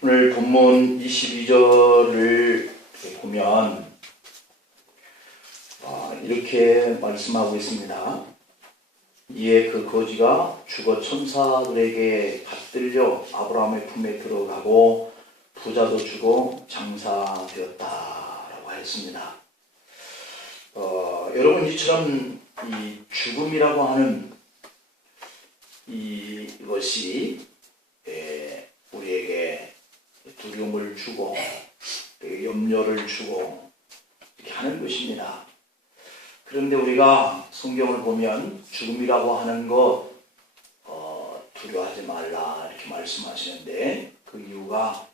오늘 본문 22절을 보면 이렇게 말씀하고 있습니다. 이에 그 거지가 죽어 천사들에게 받들려 아브라함의 품에 들어가고 부자도 죽어 장사되었다라고 하였습니다. 여러분, 이처럼 이 죽음이라고 하는 이것이 우리에게 두려움을 주고 염려를 주고 이렇게 하는 것입니다. 그런데 우리가 성경을 보면 죽음이라고 하는 것 두려워하지 말라 이렇게 말씀하시는데, 그 이유가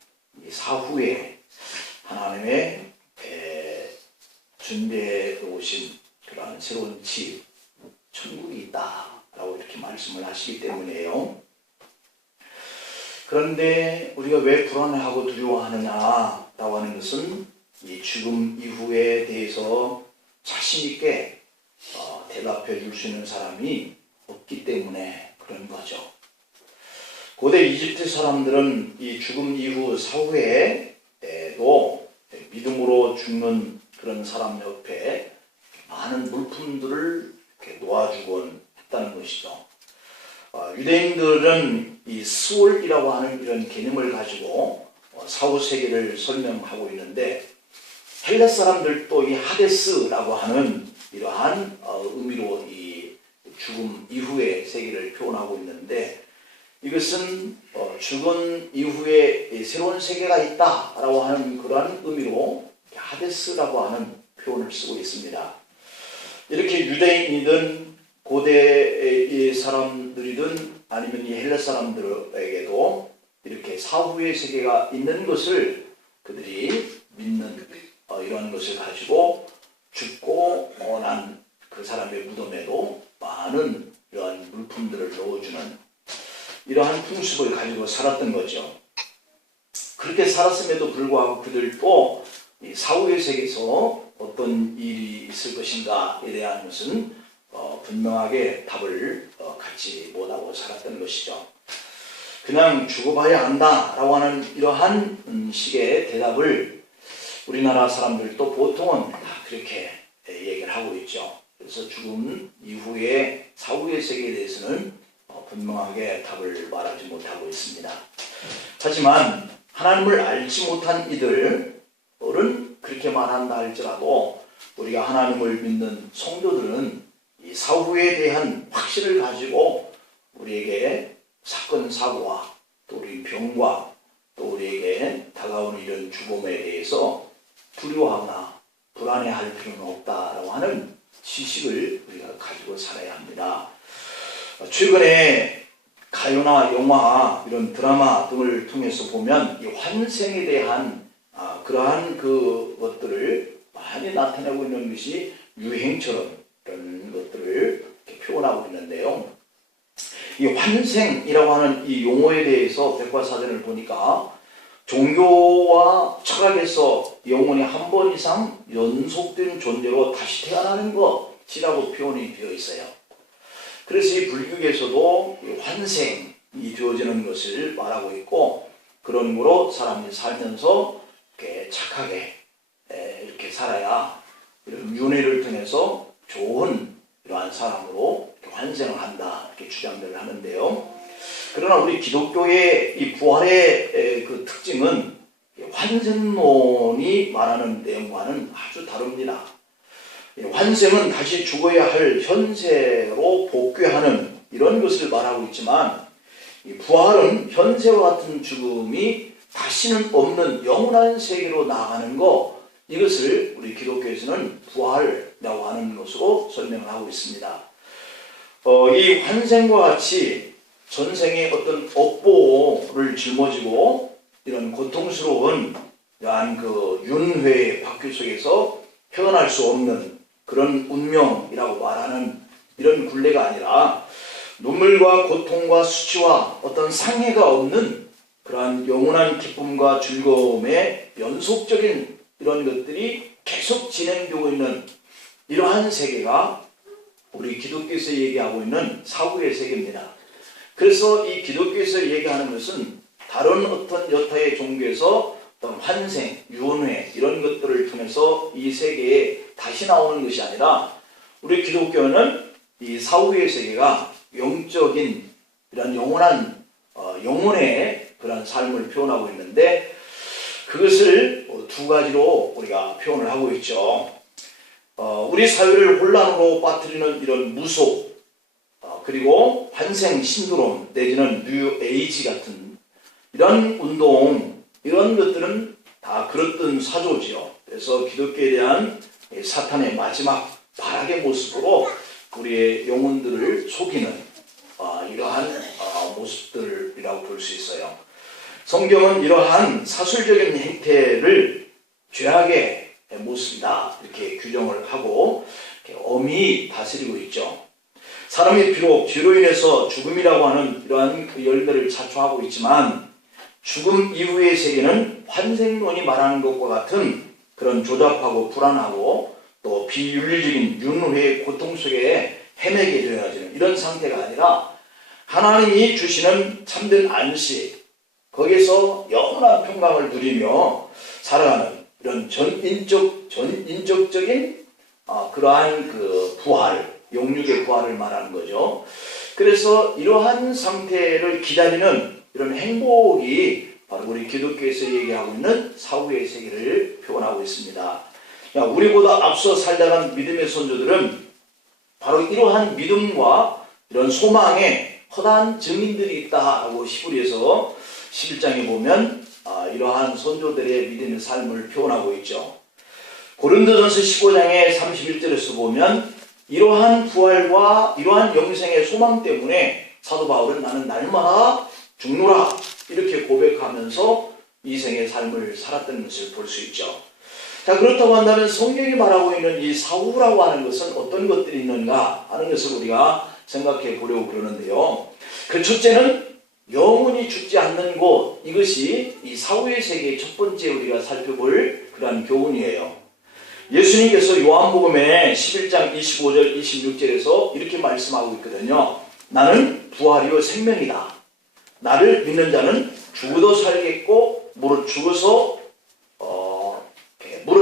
사후에 하나님의 준비해 오신 그러한 새로운 집, 천국이 있다라고 이렇게 말씀을 하시기 때문이에요. 그런데 우리가 왜 불안해하고 두려워하느냐라고 하는 것은 이 죽음 이후에 대해서 자신 있게 대답해 줄 수 있는 사람이 없기 때문에 그런 거죠. 고대 이집트 사람들은 이 죽음 이후 사후에도 믿음으로 죽는 그런 사람 옆에 많은 물품들을 이렇게 놓아주곤 했다는 것이죠. 유대인들은 이 스올이라고 하는 이런 개념을 가지고 사후 세계를 설명하고 있는데, 헬라 사람들도 이 하데스라고 하는 이러한 의미로 이 죽음 이후의 세계를 표현하고 있는데, 이것은 죽은 이후에 새로운 세계가 있다라고 하는 그러한 의미로 하데스라고 하는 표현을 쓰고 있습니다. 이렇게 유대인이든 고대의 사람들이든 아니면 이 헬라 사람들에게도 이렇게 사후의 세계가 있는 것을 그들이 믿는 이런 것을 가지고 죽고 난 그 사람의 무덤에도 많은 이러한 물품들을 넣어주는 이러한 풍습을 가지고 살았던 거죠. 그렇게 살았음에도 불구하고 그들도 이 사후의 세계에서 어떤 일이 있을 것인가에 대한 것은 분명하게 답을 갖지 못하고 살았던 것이죠. 그냥 죽어봐야 한다라고 하는 이러한 식의 대답을 우리나라 사람들도 보통은 다 그렇게 얘기를 하고 있죠. 그래서 죽음 이후에 사후의 세계에 대해서는 분명하게 답을 말하지 못하고 있습니다. 하지만 하나님을 알지 못한 이들은 그렇게 말한다 할지라도 우리가 하나님을 믿는 성도들은 이 사후에 대한 확신을 가지고 우리에게 사건 사고와 또 우리 병과 또 우리에게 다가오는 이런 죽음에 대해서 두려워하거나 불안해할 필요는 없다라고 하는 지식을 우리가 가지고 살아야 합니다. 최근에 가요나 영화, 이런 드라마 등을 통해서 보면 이 환생에 대한 그러한 그것들을 많이 나타내고 있는 것이 유행처럼 이런 것들을 이렇게 표현하고 있는데요. 이 환생이라고 하는 이 용어에 대해서 백과사전을 보니까 종교와 철학에서 영혼이 한 번 이상 연속된 존재로 다시 태어나는 것이라고 표현이 되어 있어요. 그래서 이 불교에서도 환생이 되어지는 것을 말하고 있고, 그런 거로 사람이 살면서 이렇게 착하게 이렇게 살아야 이런 윤회를 통해서 좋은 이러한 사람으로 이렇게 환생을 한다 이렇게 주장들을 하는데요. 그러나 우리 기독교의 이 부활의 그 특징은 환생론이 말하는 내용과는 아주 다릅니다. 환생은 다시 죽어야 할 현세로 복귀하는 이런 것을 말하고 있지만, 이 부활은 현세와 같은 죽음이 다시는 없는 영원한 세계로 나아가는 것, 이것을 우리 기독교에서는 부활이라고 하는 것으로 설명을 하고 있습니다. 이 환생과 같이 전생에 어떤 업보를 짊어지고 이런 고통스러운 이러한 그 윤회의 바퀴 속에서 헤어날 수 없는 그런 운명이라고 말하는 이런 굴레가 아니라, 눈물과 고통과 수치와 어떤 상해가 없는 그러한 영원한 기쁨과 즐거움의 연속적인 이런 것들이 계속 진행되고 있는 이러한 세계가 우리 기독교에서 얘기하고 있는 사후의 세계입니다. 그래서 이 기독교에서 얘기하는 것은 다른 어떤 여타의 종교에서 어떤 환생, 윤회 이런 것들을 통해서 이 세계에 다시 나오는 것이 아니라 우리 기독교는 이 사후의 세계가 영적인 이런 영원한 영혼의 그런 삶을 표현하고 있는데 그것을 두 가지로 우리가 표현을 하고 있죠. 우리 사회를 혼란으로 빠뜨리는 이런 무속 그리고 환생 신드롬 내지는 뉴 에이지 같은 이런 운동 이런 것들은 다 그렇던 사조지요. 그래서 기독교에 대한 사탄의 마지막 발악의 모습으로 우리의 영혼들을 속이는 이러한 모습들이라고 볼 수 있어요. 성경은 이러한 사술적인 행태를 죄악의 모습이다 이렇게 규정을 하고 이렇게 엄히 다스리고 있죠. 사람이 비록 죄로 인해서 죽음이라고 하는 이러한 열매를 자초하고 있지만 죽음 이후의 세계는 환생론이 말하는 것과 같은 그런 조잡하고 불안하고 또 비윤리적인 윤회의 고통 속에 헤매게 되어지는 이런 상태가 아니라 하나님이 주시는 참된 안식 거기서 영원한 평강을 누리며 살아가는 이런 전인격적인 그러한 그 부활, 영육의 부활을 말하는 거죠. 그래서 이러한 상태를 기다리는 이런 행복이 바로 우리 기독교에서 얘기하고 있는 사후의 세계를 표현하고 있습니다. 우리보다 앞서 살다간 믿음의 선조들은 바로 이러한 믿음과 이런 소망에 허다한 증인들이 있다고 히브리에서 11장에 보면 이러한 선조들의 믿음의 삶을 표현하고 있죠. 고린도전서 15장의 31절에서 보면 이러한 부활과 이러한 영생의 소망 때문에 사도 바울은 나는 날마다 죽노라 이렇게 고백하면서 이생의 삶을 살았던 것을 볼 수 있죠. 자, 그렇다고 한다면 성경이 말하고 있는 이 사후라고 하는 것은 어떤 것들이 있는가 하는 것을 우리가 생각해 보려고 그러는데요. 그 첫째는 영원히 죽지 않는 곳, 이것이 이 사후의 세계의 첫 번째 우리가 살펴볼 그러한 교훈이에요. 예수님께서 요한복음의 11장 25절 26절에서 이렇게 말씀하고 있거든요. 나는 부활이요 생명이다. 나를 믿는 자는 죽어도 살겠고 무릇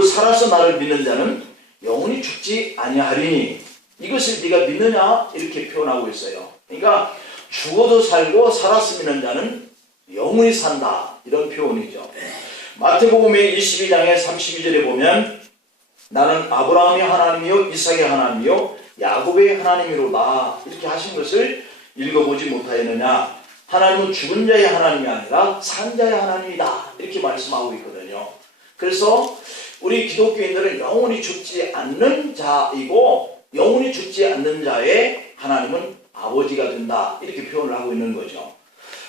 살아서 나를 믿는 자는 영원히 죽지 아니하리니 이것을 네가 믿느냐 이렇게 표현하고 있어요. 그러니까 죽어도 살고 살아서 믿는 자는 영원히 산다 이런 표현이죠. 마태복음의 22장의 32절에 보면 나는 아브라함의 하나님이요 이삭의 하나님이요 야곱의 하나님이로다 이렇게 하신 것을 읽어보지 못하였느냐. 하나님은 죽은 자의 하나님이 아니라 산 자의 하나님이다 이렇게 말씀하고 있거든요. 그래서 우리 기독교인들은 영원히 죽지 않는 자이고 영원히 죽지 않는 자의 하나님은 아버지가 된다 이렇게 표현을 하고 있는 거죠.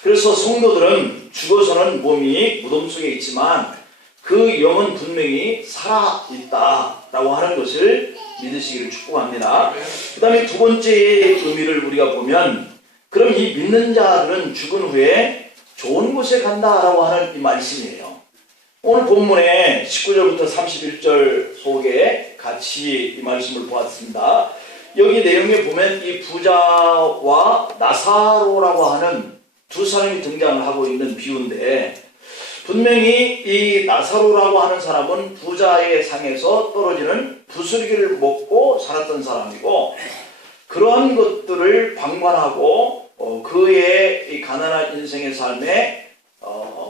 그래서 성도들은 죽어서는 몸이 무덤 속에 있지만 그 영은 분명히 살아있다라고 하는 것을 믿으시기를 축복합니다. 그 다음에 두 번째의 의미를 우리가 보면 그럼 이 믿는 자들은 죽은 후에 좋은 곳에 간다라고 하는 이 말씀이에요. 오늘 본문의 19절부터 31절 속에 같이 이 말씀을 보았습니다. 여기 내용에 보면 이 부자와 나사로라고 하는 두 사람이 등장을 하고 있는 비유인데 분명히 이 나사로라고 하는 사람은 부자의 상에서 떨어지는 부스러기를 먹고 살았던 사람이고 그러한 것들을 방관하고 그의 이 가난한 인생의 삶에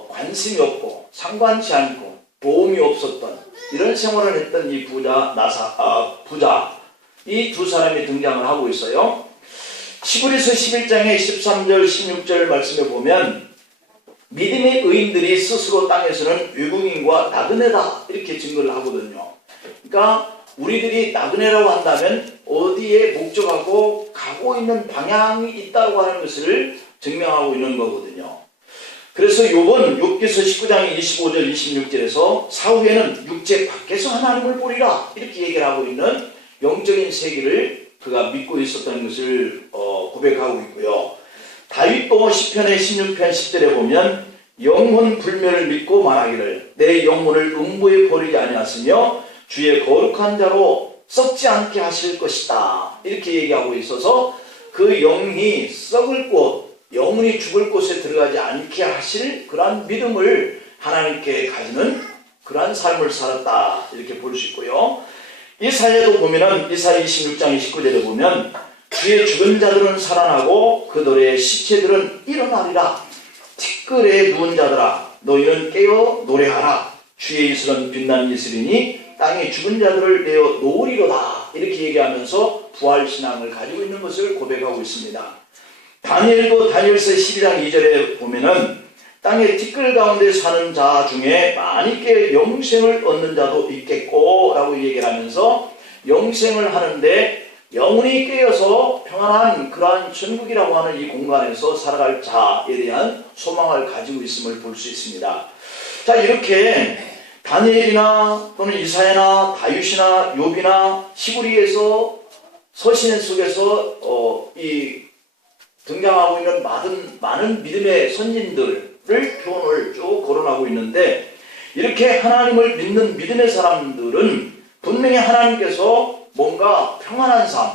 관심이 없고 상관치 않고 도움이 없었던 이런 생활을 했던 이 부자 이 두 사람이 등장을 하고 있어요. 히브리서 11장의 13절 16절 말씀에 보면 믿음의 의인들이 스스로 땅에서는 외국인과 나그네다 이렇게 증거를 하거든요. 그러니까 우리들이 나그네라고 한다면 어디에 목적하고 가고 있는 방향이 있다고 하는 것을 증명하고 있는 거거든요. 그래서 욥기서 19장 25절 26절에서 사후에는 육체 밖에서 하나님을 보리라 이렇게 얘기를 하고 있는 영적인 세계를 그가 믿고 있었던 것을 고백하고 있고요. 다윗도 시편의 16편 10절에 보면 영혼 불멸을 믿고 말하기를 내 영혼을 음부에 버리지 아니하시며 주의 거룩한 자로 썩지 않게 하실 것이다 이렇게 얘기하고 있어서 그 영이 썩을 곳 영원히 죽을 곳에 들어가지 않게 하실 그러한 믿음을 하나님께 가지는 그러한 삶을 살았다 이렇게 볼 수 있고요. 이사야도 보면은 이사야 26장 29절에 보면 주의 죽은 자들은 살아나고 그들의 시체들은 일어나리라. 티끌에 누운 자들아 너희는 깨어 노래하라. 주의 이슬은 빛난 이슬이니 땅에 죽은 자들을 내어 놓으리로다. 이렇게 얘기하면서 부활신앙을 가지고 있는 것을 고백하고 있습니다. 다니엘도 다니엘서 12장 2절에 보면은 땅의 티끌 가운데 사는 자 중에 많이 깨 영생을 얻는 자도 있겠고 라고 얘기를 하면서 영생을 하는데 영원히 깨어서 평안한 그러한 천국이라고 하는 이 공간에서 살아갈 자에 대한 소망을 가지고 있음을 볼 수 있습니다. 자, 이렇게 다니엘이나 또는 이사야나 다윗이나 욥이나 히브리에서 서신 속에서 이 등장하고 있는 많은 믿음의 선진들을 표현을 쭉 거론하고 있는데 이렇게 하나님을 믿는 믿음의 사람들은 분명히 하나님께서 뭔가 평안한 삶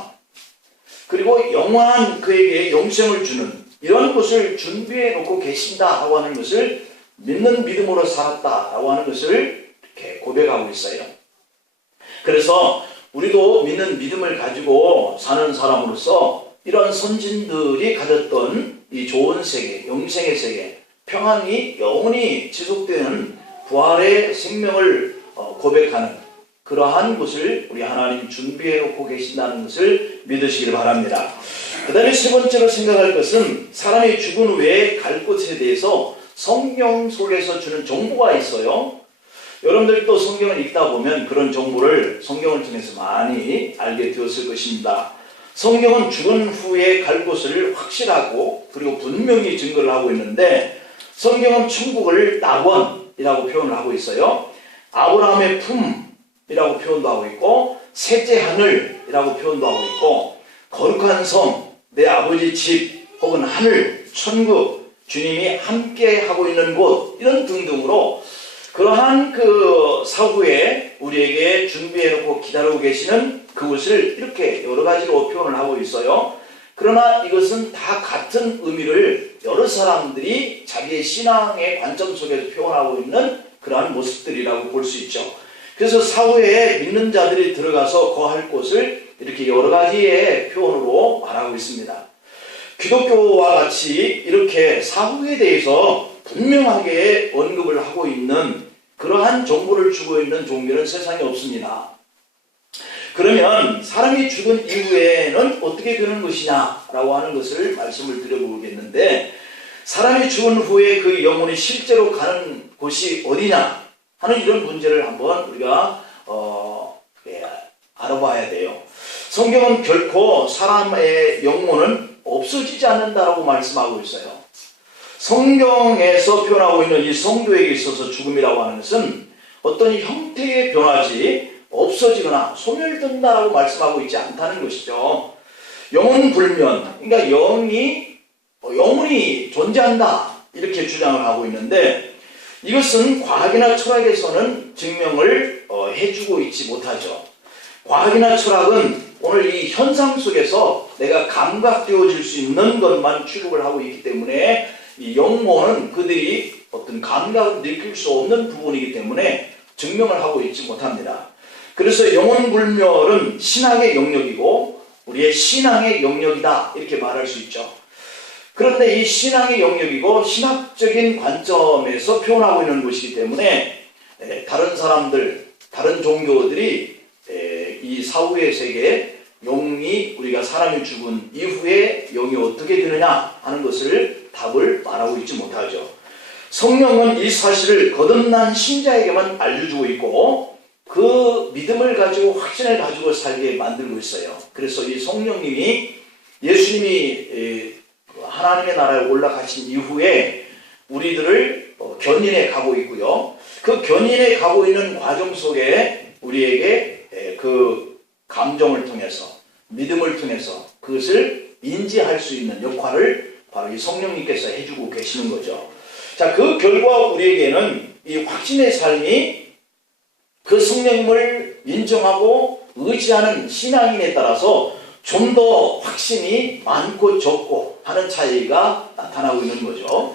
그리고 영원한 그에게 영생을 주는 이런 것을 준비해 놓고 계신다라고 하는 것을 믿는 믿음으로 살았다라고 하는 것을 이렇게 고백하고 있어요. 그래서 우리도 믿는 믿음을 가지고 사는 사람으로서 이런 선진들이 가졌던 이 좋은 세계, 영생의 세계, 평안이 영원히 지속되는 부활의 생명을 고백하는 그러한 것을 우리 하나님 준비해 놓고 계신다는 것을 믿으시길 바랍니다. 그 다음에 세 번째로 생각할 것은 사람이 죽은 후에 갈 곳에 대해서 성경 속에서 주는 정보가 있어요. 여러분들도 성경을 읽다 보면 그런 정보를 성경을 통해서 많이 알게 되었을 것입니다. 성경은 죽은 후에 갈 곳을 확실하고 그리고 분명히 증거를 하고 있는데 성경은 천국을 낙원이라고 표현을 하고 있어요. 아브라함의 품이라고 표현도 하고 있고 셋째 하늘이라고 표현도 하고 있고 거룩한 성, 내 아버지 집 혹은 하늘, 천국, 주님이 함께 하고 있는 곳 이런 등등으로 그러한 그 사후에 우리에게 준비해 놓고 기다리고 계시는 그것을 이렇게 여러 가지로 표현을 하고 있어요. 그러나 이것은 다 같은 의미를 여러 사람들이 자기의 신앙의 관점 속에서 표현하고 있는 그러한 모습들이라고 볼 수 있죠. 그래서 사후에 믿는 자들이 들어가서 거할 곳을 이렇게 여러 가지의 표현으로 말하고 있습니다. 기독교와 같이 이렇게 사후에 대해서 분명하게 언급을 하고 있는 그러한 정보를 주고 있는 종교는 세상에 없습니다. 그러면 사람이 죽은 이후에는 어떻게 되는 것이냐라고 하는 것을 말씀을 드려보겠는데 사람이 죽은 후에 그 영혼이 실제로 가는 곳이 어디냐 하는 이런 문제를 한번 우리가 알아봐야 돼요. 성경은 결코 사람의 영혼은 없어지지 않는다라고 말씀하고 있어요. 성경에서 표현하고 있는 이 성도에게 있어서 죽음이라고 하는 것은 어떤 형태의 변화지 없어지거나 소멸된다라고 말씀하고 있지 않다는 것이죠. 영혼 불면, 그러니까 영혼이 존재한다 이렇게 주장을 하고 있는데 이것은 과학이나 철학에서는 증명을 해주고 있지 못하죠. 과학이나 철학은 오늘 이 현상 속에서 내가 감각되어질 수 있는 것만 취급을 하고 있기 때문에 이 영혼은 그들이 어떤 감각을 느낄 수 없는 부분이기 때문에 증명을 하고 있지 못합니다. 그래서 영혼불멸은 신학의 영역이고 우리의 신앙의 영역이다 이렇게 말할 수 있죠. 그런데 이 신앙의 영역이고 신학적인 관점에서 표현하고 있는 것이기 때문에 다른 사람들, 다른 종교들이 이 사후의 세계 영이 우리가 사람이 죽은 이후에 영이 어떻게 되느냐 하는 것을 답을 말하고 있지 못하죠. 성령은 이 사실을 거듭난 신자에게만 알려주고 있고 그 믿음을 가지고 확신을 가지고 살게 만들고 있어요. 그래서 이 성령님이 예수님이 하나님의 나라에 올라가신 이후에 우리들을 견인해 가고 있고요. 그 견인해 가고 있는 과정 속에 우리에게 그 감정을 통해서 믿음을 통해서 그것을 인지할 수 있는 역할을 바로 이 성령님께서 해주고 계시는 거죠. 자, 그 결과 우리에게는 이 확신의 삶이 그 성령님을 인정하고 의지하는 신앙인에 따라서 좀 더 확신이 많고 적고 하는 차이가 나타나고 있는 거죠.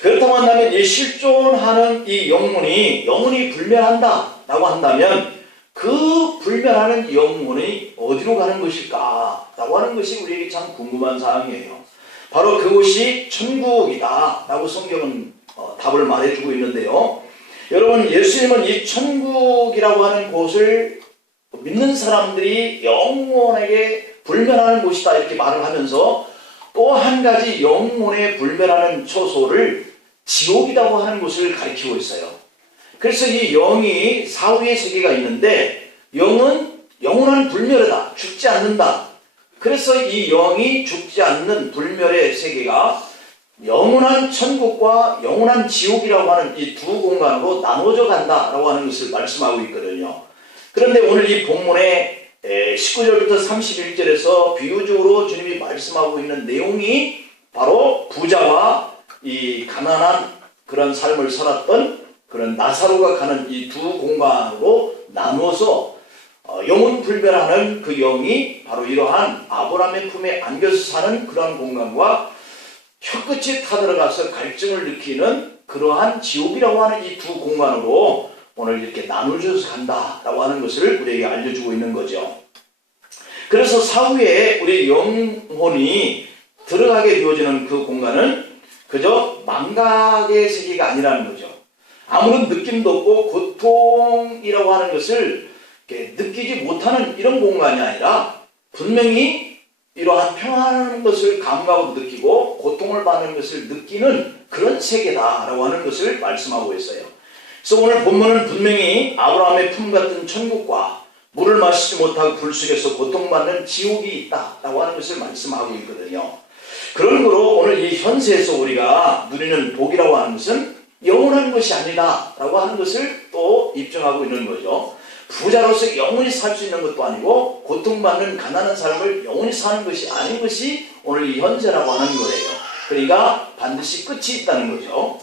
그렇다고 한다면 이 실존하는 이 영혼이 불멸한다 라고 한다면 그 불멸하는 영혼이 어디로 가는 것일까 라고 하는 것이 우리에게 참 궁금한 사항이에요. 바로 그곳이 천국이다 라고 성경은 답을 말해주고 있는데요. 여러분, 예수님은 이 천국이라고 하는 곳을 믿는 사람들이 영원하게 불멸하는 곳이다 이렇게 말을 하면서 또 한 가지 영혼의 불멸하는 처소를 지옥이라고 하는 곳을 가리키고 있어요. 그래서 이 영이 사후의 세계가 있는데 영은 영원한 불멸이다. 죽지 않는다. 그래서 이 영이 죽지 않는 불멸의 세계가 영원한 천국과 영원한 지옥이라고 하는 이 두 공간으로 나눠져 간다라고 하는 것을 말씀하고 있거든요. 그런데 오늘 이 본문의 19절부터 31절에서 비유적으로 주님이 말씀하고 있는 내용이 바로 부자와 이 가난한 그런 삶을 살았던 그런 나사로가 가는 이 두 공간으로 나누어서 영혼 불멸하는 그 영이 바로 이러한 아브라함의 품에 안겨서 사는 그런 공간과 혀끝이 타들어가서 갈증을 느끼는 그러한 지옥이라고 하는 이 두 공간으로 오늘 이렇게 나누어져서 간다라고 하는 것을 우리에게 알려주고 있는 거죠. 그래서 사후에 우리 영혼이 들어가게 되어지는 그 공간은 그저 망각의 세계가 아니라는 거죠. 아무런 느낌도 없고 고통이라고 하는 것을 느끼지 못하는 이런 공간이 아니라 분명히 이러한 평안한 것을 감각으로 느끼고 고통을 받는 것을 느끼는 그런 세계다라고 하는 것을 말씀하고 있어요. 그래서 오늘 본문은 분명히 아브라함의 품 같은 천국과 물을 마시지 못하고 불 속에서 고통받는 지옥이 있다라고 하는 것을 말씀하고 있거든요. 그런 거로 오늘 이 현세에서 우리가 누리는 복이라고 하는 것은 영원한 것이 아니다 라고 하는 것을 또 입증하고 있는 거죠. 부자로서 영원히 살 수 있는 것도 아니고 고통받는 가난한 삶을 영원히 사는 것이 아닌 것이 오늘 이 현세라고 하는 거예요. 그러니까 반드시 끝이 있다는 거죠.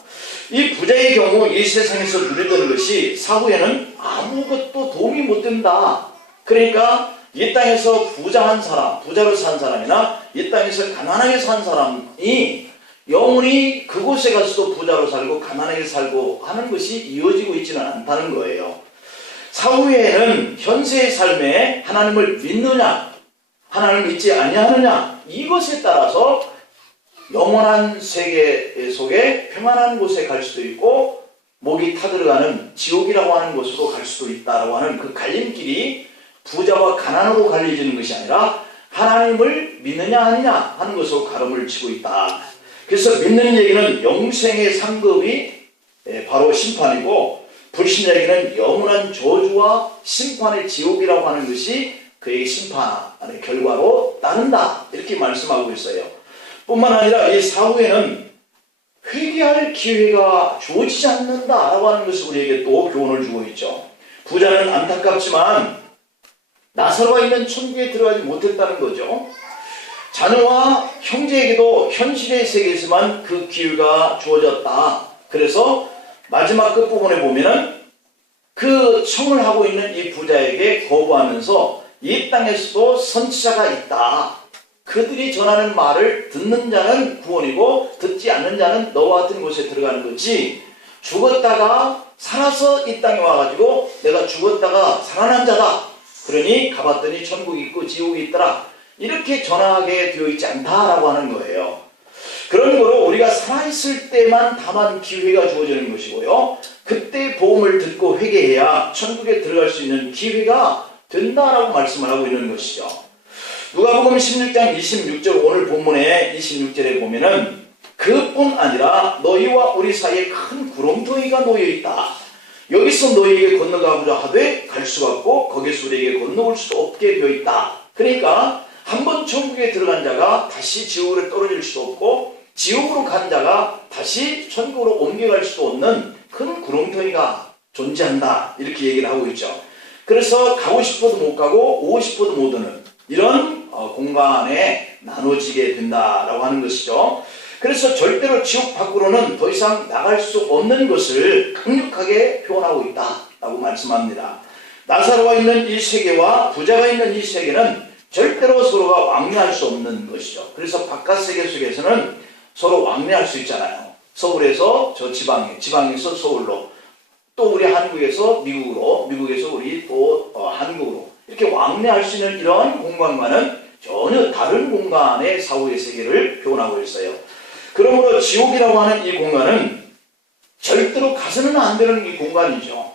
이 부자의 경우 이 세상에서 누리던 것이 사후에는 아무것도 도움이 못 된다. 그러니까 이 땅에서 부자한 사람, 부자로 산 사람이나 이 땅에서 가난하게 산 사람이 영원히 그곳에 가서도 부자로 살고 가난하게 살고 하는 것이 이어지고 있지는 않다는 거예요. 사후에는 현세의 삶에 하나님을 믿느냐, 하나님을 믿지 아니하느냐, 이것에 따라서 영원한 세계 속에 평안한 곳에 갈 수도 있고 목이 타들어가는 지옥이라고 하는 곳으로 갈 수도 있다라고 하는 그 갈림길이 부자와 가난으로 갈려지는 것이 아니라 하나님을 믿느냐 아니냐 하는 것으로 가름을 치고 있다. 그래서 믿는 얘기는 영생의 상급이 바로 심판이고 불신자에게는 영원한 저주와 심판의 지옥이라고 하는 것이 그에게 심판의 결과로 따른다 이렇게 말씀하고 있어요. 뿐만 아니라 이 사후에는 회개할 기회가 주어지지 않는다라고 하는 것을 우리에게 또 교훈을 주고 있죠. 부자는 안타깝지만 나사로가 있는 천국에 들어가지 못했다는 거죠. 자녀와 형제에게도 현실의 세계에서만 그 기회가 주어졌다. 그래서 마지막 끝부분에 보면은 그 청을 하고 있는 이 부자에게 거부하면서 이 땅에서도 선지자가 있다. 그들이 전하는 말을 듣는 자는 구원이고 듣지 않는 자는 너와 같은 곳에 들어가는 거지, 죽었다가 살아서 이 땅에 와가지고 내가 죽었다가 살아난 자다. 그러니 가봤더니 천국이 있고 지옥이 있더라. 이렇게 전하게 되어 있지 않다라고 하는 거예요. 그런 거로 우리가 살아있을 때만 다만 기회가 주어지는 것이고요. 그때 복음을 듣고 회개해야 천국에 들어갈 수 있는 기회가 된다라고 말씀을 하고 있는 것이죠. 누가복음 16장 26절 오늘 본문의 26절에 보면은 그뿐 아니라 너희와 우리 사이에 큰 구렁텅이가 놓여있다. 여기서 너희에게 건너가고자 하되 갈 수가 없고 거기서 우리에게 건너올 수도 없게 되어 있다. 그러니까 한번 천국에 들어간 자가 다시 지옥으로 떨어질 수도 없고 지옥으로 간 자가 다시 천국으로 옮겨갈 수도 없는 큰 구렁텅이가 존재한다. 이렇게 얘기를 하고 있죠. 그래서 가고 싶어도 못 가고 오고 싶어도 못 오는 이런 공간에 나눠지게 된다라고 하는 것이죠. 그래서 절대로 지옥 밖으로는 더 이상 나갈 수 없는 것을 강력하게 표현하고 있다라고 말씀합니다. 나사로가 있는 이 세계와 부자가 있는 이 세계는 절대로 서로가 왕래할 수 없는 것이죠. 그래서 바깥 세계 속에서는 서로 왕래할 수 있잖아요. 서울에서 저 지방에서 서울로, 또 우리 한국에서 미국으로, 미국에서 우리 또 한국으로 이렇게 왕래할 수 있는 이러한 공간과는 전혀 다른 공간의 사후의 세계를 표현하고 있어요. 그러므로 지옥이라고 하는 이 공간은 절대로 가서는 안 되는 이 공간이죠.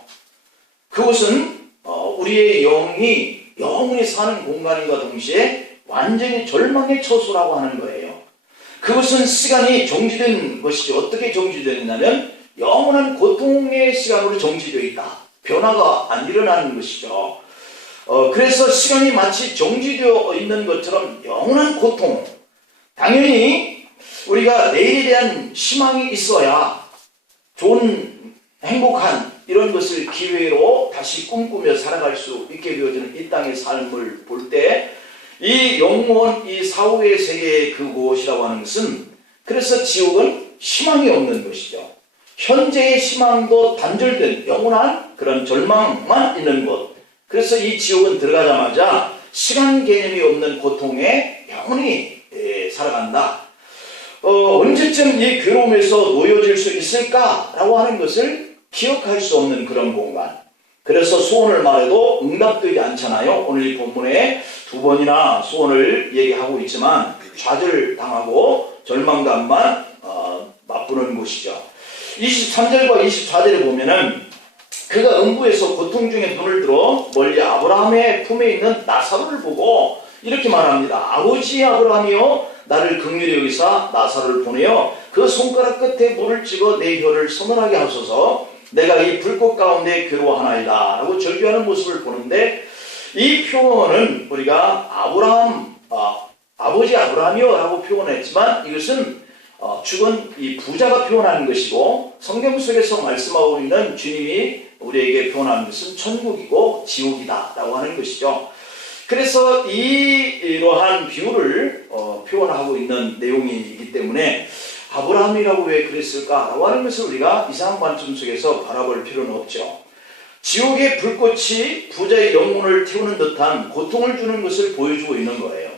그것은 우리의 영혼이 사는 공간인과 동시에 완전히 절망의 처소라고 하는 거예요. 그것은 시간이 정지된 것이죠. 어떻게 정지되느냐면 영원한 고통의 시간으로 정지되어 있다. 변화가 안 일어나는 것이죠. 그래서 시간이 마치 정지되어 있는 것처럼 영원한 고통. 당연히 우리가 내일에 대한 희망이 있어야 좋은 행복한 이런 것을 기회로 다시 꿈꾸며 살아갈 수 있게 되어지는 이 땅의 삶을 볼 때 이 영원, 이 사후의 세계의 그곳이라고 하는 것은, 그래서 지옥은 희망이 없는 것이죠. 현재의 희망도 단절된 영원한 그런 절망만 있는 곳. 그래서 이 지옥은 들어가자마자 시간 개념이 없는 고통에 영원히 살아간다. 언제쯤 이 괴로움에서 놓여질 수 있을까라고 하는 것을 기억할 수 없는 그런 공간. 그래서 소원을 말해도 응답되지 않잖아요. 오늘 이 본문에 두 번이나 소원을 얘기하고 있지만 좌절당하고 절망감만 맛보는 곳이죠. 23절과 24절에 보면은 그가 음부에서 고통 중에 눈을 들어 멀리 아브라함의 품에 있는 나사로를 보고 이렇게 말합니다. 아버지 아브라함이여, 나를 긍휼히 여기사 나사로를 보내어 그 손가락 끝에 물을 찍어 내 혀를 서늘하게 하소서. 내가 이 불꽃 가운데 괴로워하나이다 라고 절규하는 모습을 보는데, 이 표현은 우리가 아버지 아브라함이여 라고 표현했지만 이것은 죽은 이 부자가 표현하는 것이고, 성경 속에서 말씀하고 있는 주님이 우리에게 표현하는 것은 천국이고 지옥이다 라고 하는 것이죠. 그래서 이러한 비유를 표현하고 있는 내용이기 때문에 아브라함이라고 왜 그랬을까라고 하는 것을 우리가 이상한 관점 속에서 바라볼 필요는 없죠. 지옥의 불꽃이 부자의 영혼을 태우는 듯한 고통을 주는 것을 보여주고 있는 거예요.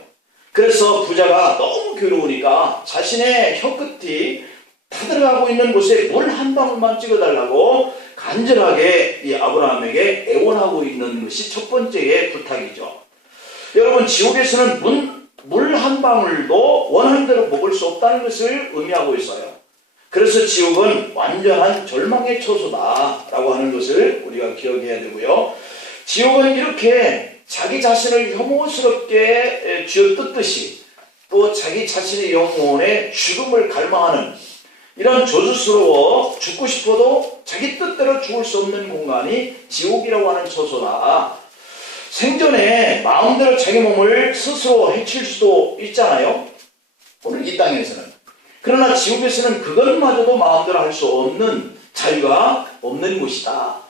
그래서 부자가 너무 괴로우니까 자신의 혀끝이 타들어가고 있는 곳에 물 한 방울만 찍어달라고 간절하게 이 아브라함에게 애원하고 있는 것이 첫 번째의 부탁이죠. 여러분, 지옥에서는 물 한 방울도 원하는 대로 먹을 수 없다는 것을 의미하고 있어요. 그래서 지옥은 완전한 절망의 처소다라고 하는 것을 우리가 기억해야 되고요. 지옥은 이렇게 자기 자신을 혐오스럽게 쥐어뜯듯이 또 자기 자신의 영혼의 죽음을 갈망하는 이런 저주스러워 죽고 싶어도 자기 뜻대로 죽을 수 없는 공간이 지옥이라고 하는 처소다. 생전에 마음대로 자기 몸을 스스로 해칠 수도 있잖아요. 오늘 이 땅에서는. 그러나 지옥에서는 그것마저도 마음대로 할 수 없는 자유가 없는 곳이다.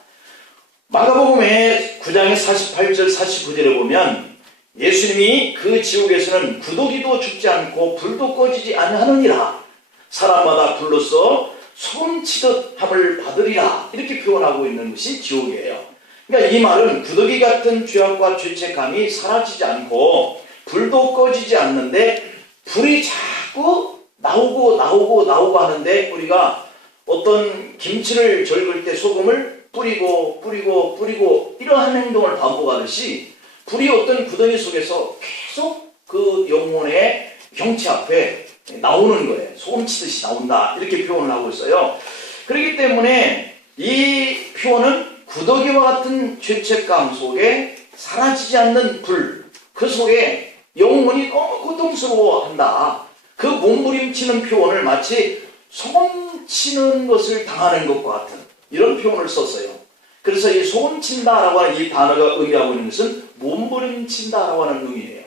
마가복음의 9장의 48절 49절에 보면 예수님이 그 지옥에서는 구더기도 죽지 않고 불도 꺼지지 아니하느니라. 사람마다 불로써 소금치듯 함을 받으리라. 이렇게 표현하고 있는 것이 지옥이에요. 그러니까 이 말은 구더기 같은 죄악과 죄책감이 사라지지 않고 불도 꺼지지 않는데 불이 자꾸 나오고 하는데, 우리가 어떤 김치를 절글 때 소금을 뿌리고 이러한 행동을 반복하듯이 불이 어떤 구덩이 속에서 계속 그 영혼의 형체 앞에 나오는 거예요. 소금치듯이 나온다, 이렇게 표현을 하고 있어요. 그렇기 때문에 이 표현은 구더기와 같은 죄책감 속에 사라지지 않는 불, 그 속에 영혼이 너무 고통스러워한다. 그 몸부림치는 표현을 마치 소금치는 것을 당하는 것과 같은 이런 표현을 썼어요. 그래서 이 소금친다라고 하는 이 단어가 의미하고 있는 것은 몸부림친다라고 하는 의미예요.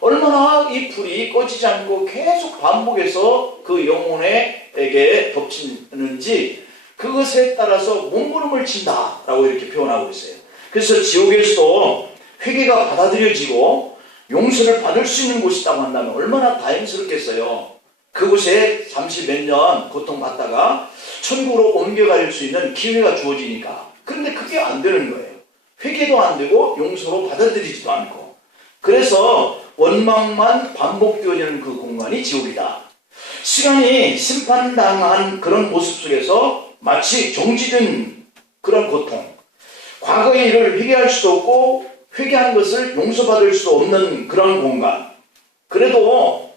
얼마나 이 불이 꺼지지 않고 계속 반복해서 그 영혼에게 덮치는지 그것에 따라서 몸부림을 친다라고 이렇게 표현하고 있어요. 그래서 지옥에서도 회개가 받아들여지고 용서를 받을 수 있는 곳이라고 한다면 얼마나 다행스럽겠어요. 그곳에 잠시 몇 년 고통받다가 천국으로 옮겨갈 수 있는 기회가 주어지니까. 그런데 그게 안 되는 거예요. 회개도 안 되고 용서로 받아들이지도 않고. 그래서 원망만 반복되어지는 그 공간이 지옥이다. 시간이 심판당한 그런 모습 속에서 마치 정지된 그런 고통, 과거의 일을 회개할 수도 없고 회개한 것을 용서받을 수도 없는 그런 공간. 그래도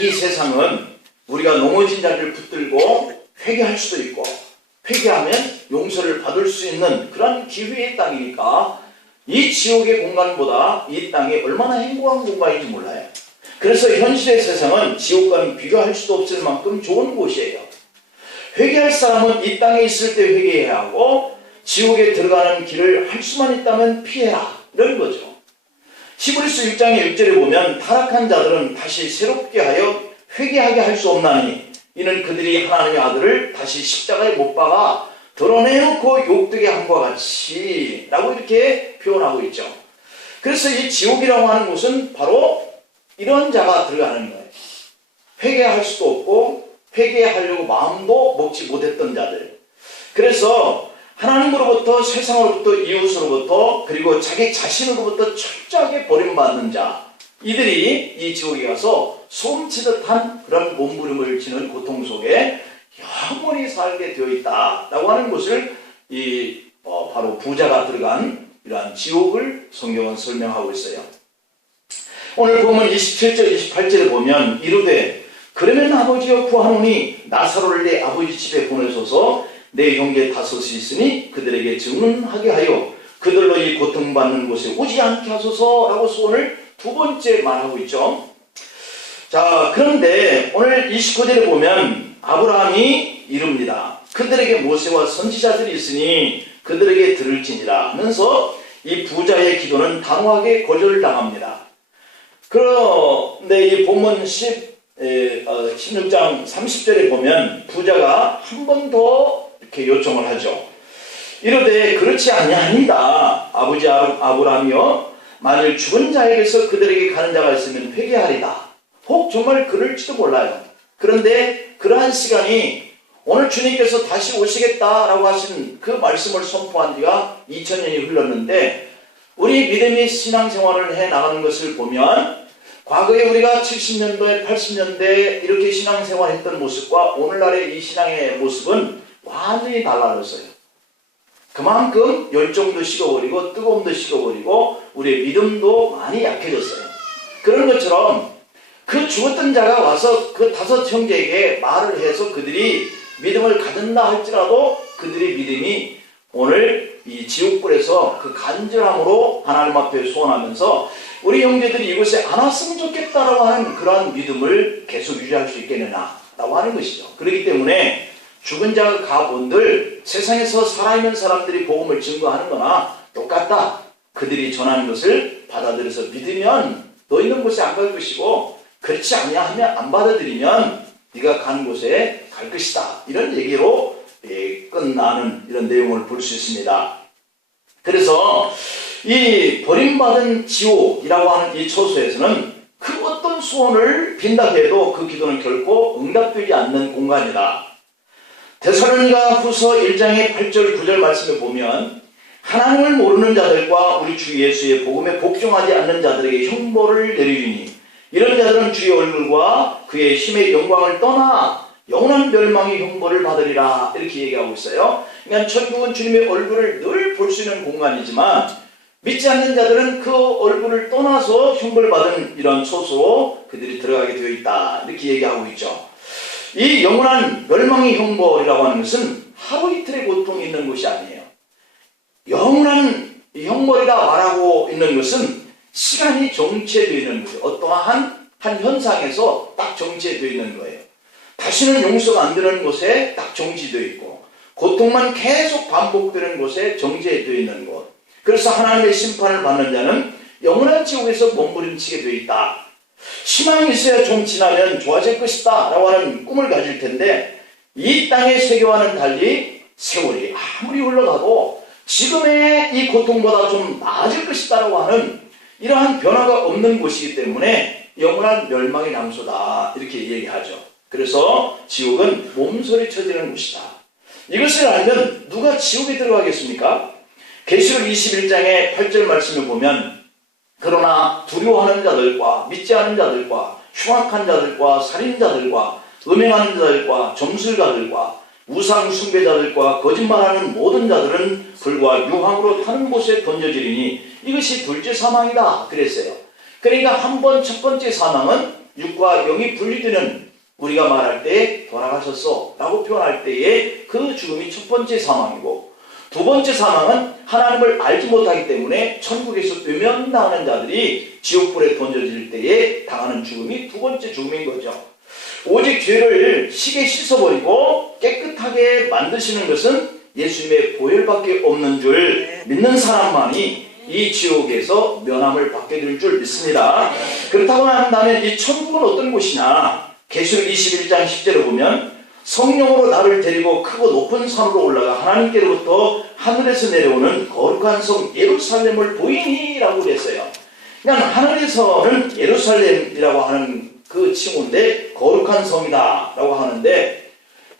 이 세상은 우리가 넘어진 자를 붙들고 회개할 수도 있고 회개하면 용서를 받을 수 있는 그런 기회의 땅이니까 이 지옥의 공간보다 이 땅이 얼마나 행복한 공간인지 몰라요. 그래서 현실의 세상은 지옥과는 비교할 수도 없을 만큼 좋은 곳이에요. 회개할 사람은 이 땅에 있을 때 회개해야 하고 지옥에 들어가는 길을 할 수만 있다면 피해라, 이런 거죠. 히브리서 6장의 6절에 보면 타락한 자들은 다시 새롭게 하여 회개하게 할 수 없나니 이는 그들이 하나님의 아들을 다시 십자가에 못 박아 드러내놓고 욕되게 함과 같이 라고 이렇게 표현하고 있죠. 그래서 이 지옥이라고 하는 곳은 바로 이런 자가 들어가는 거예요. 회개할 수도 없고 회개하려고 마음도 먹지 못했던 자들. 그래서 하나님으로부터, 세상으로부터, 이웃으로부터, 그리고 자기 자신으로부터 철저하게 버림받는 자, 이들이 이 지옥에 가서 소름치듯한 그런 몸부림을 치는 고통 속에 영원히 살게 되어 있다라고 하는 것을 바로 부자가 들어간 이러한 지옥을 성경은 설명하고 있어요. 오늘 보면 27절, 28절에 보면 이르되 그러면 아버지여 구하노니 나사로를 내 아버지 집에 보내소서. 내 형제 다섯이 있으니 그들에게 증언하게 하여 그들로 이 고통받는 곳에 오지 않게 하소서라고 소원을 두 번째 말하고 있죠. 자, 그런데 오늘 29절에 보면 아브라함이 이릅니다. 그들에게 모세와 선지자들이 있으니 그들에게 들을지니라 하면서 이 부자의 기도는 단호하게 거절당합니다. 그런데 이 본문 16장 30절에 보면 부자가 한 번 더 이렇게 요청을 하죠. 이르되 그렇지 아니하니이다. 아버지 아브라함이여 만일 죽은 자에게서 그들에게 가는 자가 있으면 회개하리다. 혹 정말 그럴지도 몰라요. 그런데 그러한 시간이 오늘 주님께서 다시 오시겠다라고 하신 그 말씀을 선포한 지가 2000년이 흘렀는데 우리 믿음의 신앙생활을 해나가는 것을 보면 과거에 우리가 70년도에 80년대에 이렇게 신앙생활했던 모습과 오늘날의 이 신앙의 모습은 완전히 달라졌어요. 그만큼 열정도 식어버리고 뜨거움도 식어버리고 우리의 믿음도 많이 약해졌어요. 그런 것처럼 그 죽었던 자가 와서 그 다섯 형제에게 말을 해서 그들이 믿음을 가진다 할지라도 그들의 믿음이 오늘 이 지옥불에서 그 간절함으로 하나님 앞에 소원하면서 우리 형제들이 이곳에 안 왔으면 좋겠다라고 하는 그러한 믿음을 계속 유지할 수 있겠느냐라고 하는 것이죠. 그렇기 때문에 죽은 자가 가본들 세상에서 살아있는 사람들이 복음을 증거하는 거나 똑같다. 그들이 전하는 것을 받아들여서 믿으면 너 있는 곳에 안 갈 것이고 그렇지 아니하면 안 받아들이면 네가 가는 곳에 갈 것이다. 이런 얘기로 끝나는 이런 내용을 볼 수 있습니다. 그래서 이 버림받은 지옥이라고 하는 이 처소에서는 그 어떤 소원을 빈다고 해도 그 기도는 결코 응답되지 않는 공간이다. 데살로니가 후서 1장의 8절 9절 말씀을 보면 하나님을 모르는 자들과 우리 주 예수의 복음에 복종하지 않는 자들에게 형벌을 내리리니 이런 자들은 주의 얼굴과 그의 힘의 영광을 떠나 영원한 멸망의 형벌을 받으리라. 이렇게 얘기하고 있어요. 그러니까 천국은 주님의 얼굴을 늘 볼 수 있는 공간이지만 믿지 않는 자들은 그 얼굴을 떠나서 형벌받은 이런 처소로 그들이 들어가게 되어 있다. 이렇게 얘기하고 있죠. 이 영원한 멸망의 형벌이라고 하는 것은 하루 이틀의 고통이 있는 것이 아니에요. 영원한 형벌이라 말하고 있는 것은 시간이 정체되어 있는 거예요. 어떠한 한 현상에서 딱 정체되어 있는 거예요. 다시는 용서가 안 되는 곳에 딱 정지되어 있고 고통만 계속 반복되는 곳에 정지되어 있는 곳. 그래서 하나님의 심판을 받는 자는 영원한 지옥에서 몸부림치게 되어 있다. 희망이 있어야 좀 지나면 좋아질 것이다 라고 하는 꿈을 가질 텐데 이 땅의 세계와는 달리 세월이 아무리 흘러가도 지금의 이 고통보다 좀 나아질 것이다 라고 하는 이러한 변화가 없는 곳이기 때문에 영원한 멸망의 장소다 이렇게 얘기하죠. 그래서 지옥은 몸소리 쳐지는 곳이다. 이것을 알면 누가 지옥에 들어가겠습니까? 계시록 21장의 8절 말씀을 보면 그러나 두려워하는 자들과 믿지 않은 자들과 흉악한 자들과 살인자들과 음행하는 자들과 점술가들과 우상 숭배자들과 거짓말하는 모든 자들은 불과 유황으로 타는 곳에 던져지리니 이것이 둘째 사망이다 그랬어요. 그러니까 첫 번째 사망은 육과 영이 분리되는, 우리가 말할 때 돌아가셨어 라고 표현할 때에 그 죽음이 첫 번째 사망이고, 두 번째 사망은 하나님을 알지 못하기 때문에 천국에서 외면당하는 자들이 지옥불에 던져질 때에 당하는 죽음이 두 번째 죽음인 거죠. 오직 죄를 시게 씻어버리고 깨끗하게 만드시는 것은 예수님의 보혈밖에 없는 줄 믿는 사람만이 이 지옥에서 면함을 받게 될 줄 믿습니다. 그렇다고 한다면 이 천국은 어떤 곳이냐? 계시록 21장 10절을 보면 성령으로 나를 데리고 크고 높은 산으로 올라가 하나님께로부터 하늘에서 내려오는 거룩한 성 예루살렘을 보이니 라고 그랬어요. 그러니까 하늘에서는 예루살렘이라고 하는 그 칭호인데 거룩한 성이다 라고 하는데,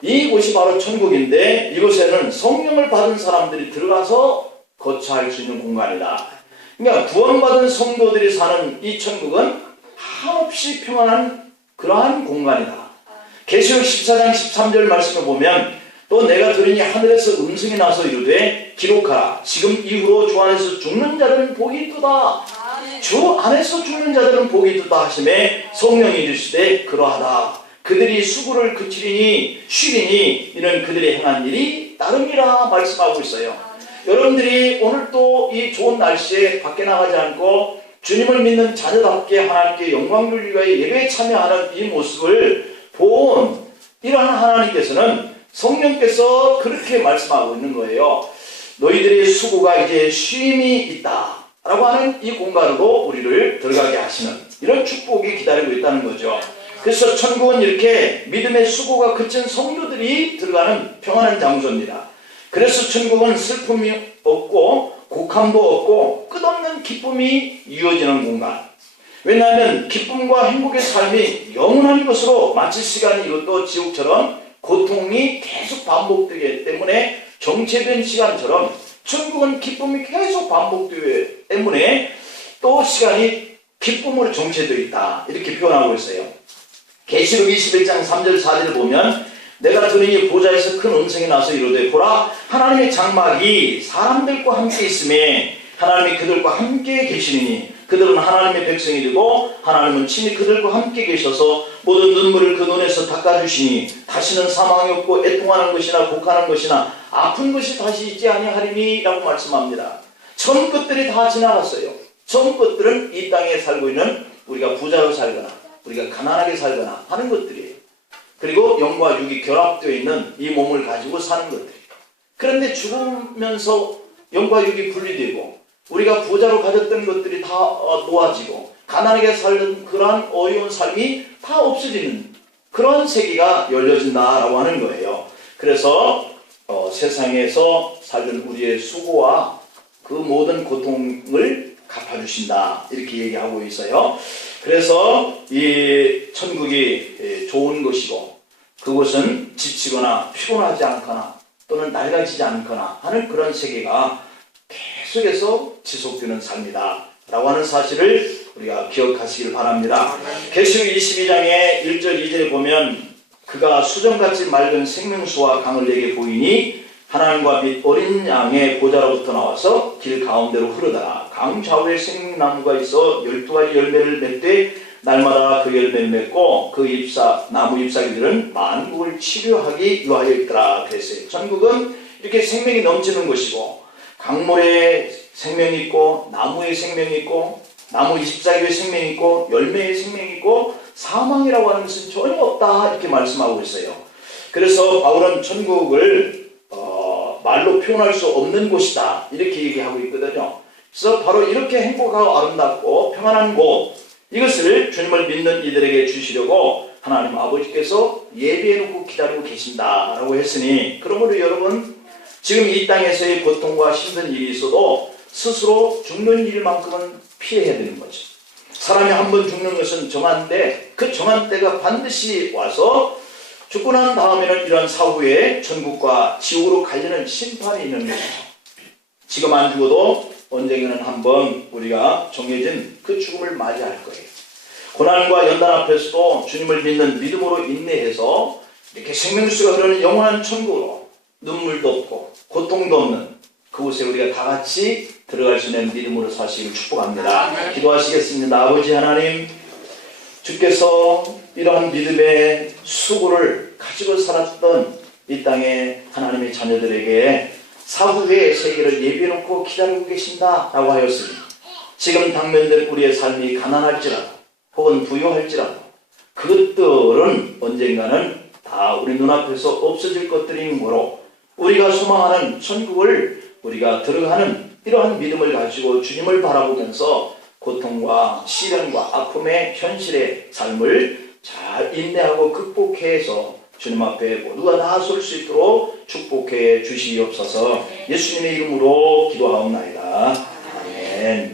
이곳이 바로 천국인데 이곳에는 성령을 받은 사람들이 들어가서 거처할 수 있는 공간이다. 그러니까 구원받은 성도들이 사는 이 천국은 한없이 평안한 그러한 공간이다. 계시록 14장 13절 말씀을 보면 또 내가 들으니 하늘에서 음성이 나서 이르되 기록하라. 지금 이후로 주 안에서 죽는 자들은 복이 있도다. 주 안에서 죽는 자들은 복이 있도다 하심에 성령이 이르시되 그러하다. 그들이 수고를 그치리니 쉬리니 이는 그들이 행한 일이 따름이라 말씀하고 있어요. 여러분들이 오늘 또 이 좋은 날씨에 밖에 나가지 않고 주님을 믿는 자녀답게 하나님께 영광 돌리기 위해 예배에 참여하는 이 모습을 본 이러한 하나님께서는 성령께서 그렇게 말씀하고 있는 거예요. 너희들의 수고가 이제 쉼이 있다 라고 하는 이 공간으로 우리를 들어가게 하시는 이런 축복이 기다리고 있다는 거죠. 그래서 천국은 이렇게 믿음의 수고가 그친 성도들이 들어가는 평안한 장소입니다. 그래서 천국은 슬픔이 없고 곡함도 없고 끝없는 기쁨이 이어지는 공간. 왜냐하면 기쁨과 행복의 삶이 영원한 것으로 마칠 시간이 이것도 지옥처럼 고통이 계속 반복되기 때문에 정체된 시간처럼 천국은 기쁨이 계속 반복되기 때문에 또 시간이 기쁨으로 정체되어 있다 이렇게 표현하고 있어요. 계시록 21장 3절 4절을 보면 내가 들으니 보좌에서 큰 음성이 나서 이르되 보라 하나님의 장막이 사람들과 함께 있음에 하나님이 그들과 함께 계시니 그들은 하나님의 백성이 되고 하나님은 친히 그들과 함께 계셔서 모든 눈물을 그 눈에서 닦아주시니 다시는 사망이 없고 애통하는 것이나 곡하는 것이나 아픈 것이 다시 있지 아니하리니 라고 말씀합니다. 처음 것들이 다 지나갔어요. 처음 것들은 이 땅에 살고 있는 우리가 부자로 살거나 우리가 가난하게 살거나 하는 것들이에요. 그리고 영과 육이 결합되어 있는 이 몸을 가지고 사는 것들이에요. 그런데 죽으면서 영과 육이 분리되고 우리가 부자로 가졌던 것들이 다 놓아지고 가난하게 살던 그러한 어려운 삶이 다 없어지는 그런 세계가 열려진다라고 하는 거예요. 그래서 세상에서 살던 우리의 수고와 그 모든 고통을 갚아주신다 이렇게 얘기하고 있어요. 그래서 이 천국이 좋은 것이고 그곳은 지치거나 피곤하지 않거나 또는 낡아지지 않거나 하는 그런 세계가 계속해서 지속되는 삶이다 라고 하는 사실을 우리가 기억하시길 바랍니다. 계시록 22장의 1절 2절에 보면 그가 수정같이 맑은 생명수와 강을 내게 보이니 하나님과 및 어린 양의 보좌로부터 나와서 길 가운데로 흐르다가 강 좌우에 생명나무가 있어 12가지 열매를 맺되 날마다 그 열매를 맺고 그 나무 잎사귀들은 만국을 치료하기 위하여 있더라 그랬어요. 천국은 이렇게 생명이 넘치는 것이고 강물에 생명이 있고 나무에 생명이 있고 나무 잎사귀에 생명이 있고 열매에 생명이 있고 사망이라고 하는 것은 전혀 없다 이렇게 말씀하고 있어요. 그래서 바울은 천국을 말로 표현할 수 없는 곳이다 이렇게 얘기하고 있거든요. 그래서 바로 이렇게 행복하고 아름답고 평안한 곳 이것을 주님을 믿는 이들에게 주시려고 하나님 아버지께서 예비해놓고 기다리고 계신다라고 했으니 그러므로 여러분 지금 이 땅에서의 고통과 힘든 일이 있어도 스스로 죽는 일만큼은 피해야 되는 거죠. 사람이 한 번 죽는 것은 정한데 그 정한 때가 반드시 와서 죽고 난 다음에는 이런 사후에 천국과 지옥으로 갈리는 심판이 있는 것이죠. 지금 안 죽어도 언젠가는 한번 우리가 정해진 그 죽음을 맞이할 거예요. 고난과 연단 앞에서도 주님을 믿는 믿음으로 인내해서 이렇게 생명수가 흐르는 영원한 천국으로 눈물도 없고 고통도 없는 그곳에 우리가 다 같이 들어갈 수 있는 믿음으로 사시기를 축복합니다. 기도하시겠습니다. 아버지 하나님, 주께서 이러한 믿음의 수고를 가지고 살았던 이 땅의 하나님의 자녀들에게 사후의 세계를 예비해놓고 기다리고 계신다라고 하였으니 지금 당면된 우리의 삶이 가난할지라도 혹은 부유할지라도 그것들은 언젠가는 다 우리 눈앞에서 없어질 것들인 거로 우리가 소망하는 천국을 우리가 들어가는 이러한 믿음을 가지고 주님을 바라보면서 고통과 시련과 아픔의 현실의 삶을 잘 인내하고 극복해서 주님 앞에 모두가 다 설 수 있도록 축복해 주시옵소서. 예수님의 이름으로 기도하옵나이다. 아멘.